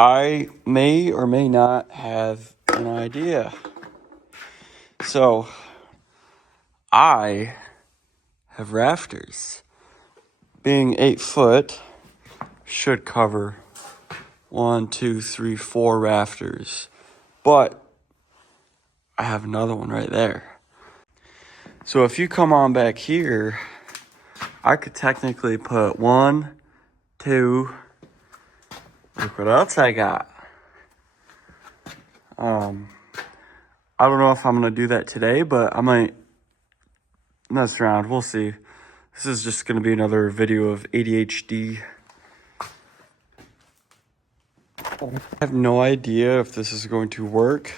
I may or may not have an idea. So, I have rafters. Being 8 foot, should cover 1, 2, 3, 4 rafters. But I have another one right there. So if you come on back here, I could technically put 1, 2, look what else I got. I don't know if I'm gonna do that today, but I might mess around. We'll see. This is just gonna be another video of ADHD. I have no idea if this is going to work.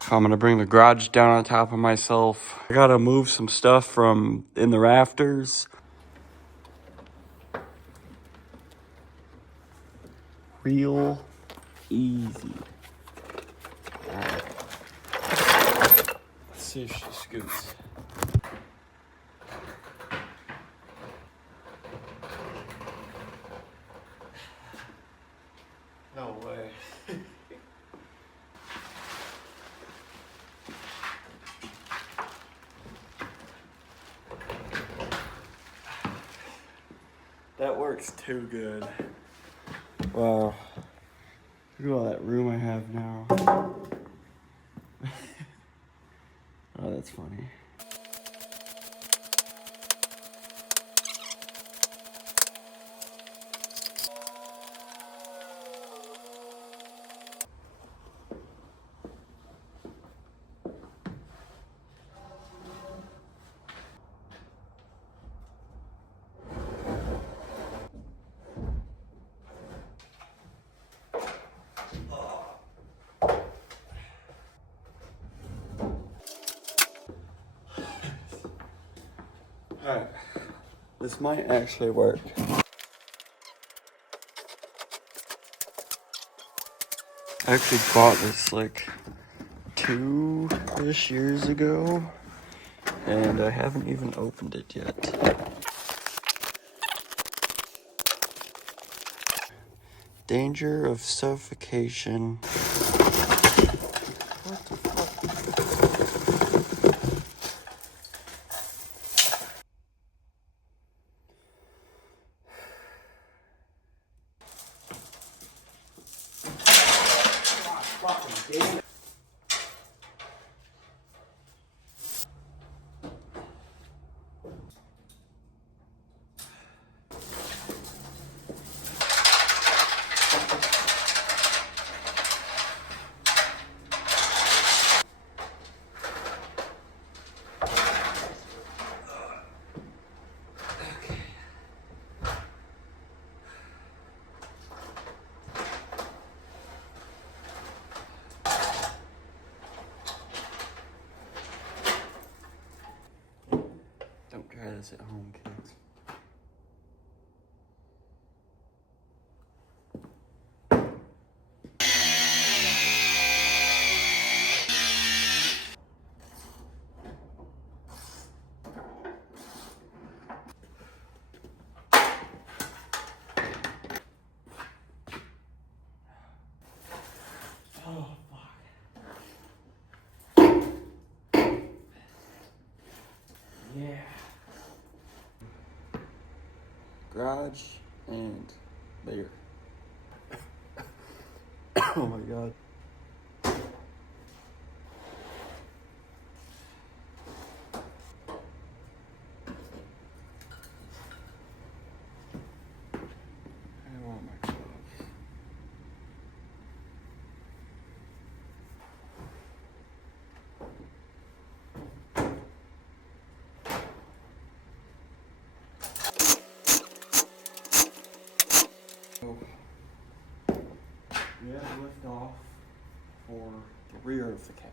If I'm gonna bring the garage down on top of myself. I gotta move some stuff from in the rafters. Real easy. Alright. Let's see if she scoots. No way. That works too good. Wow. Look at all that room I have now. Oh, that's funny. Alright, this might actually work. I actually bought this like 2-ish years ago, and I haven't even opened it yet. Danger of suffocation. What the fuck? Fucking damn it. Don't try this at home, kids. Oh, fuck. Yeah. Garage and there. Oh my god. I want my gloves. So, we have lift off for the rear of the cab.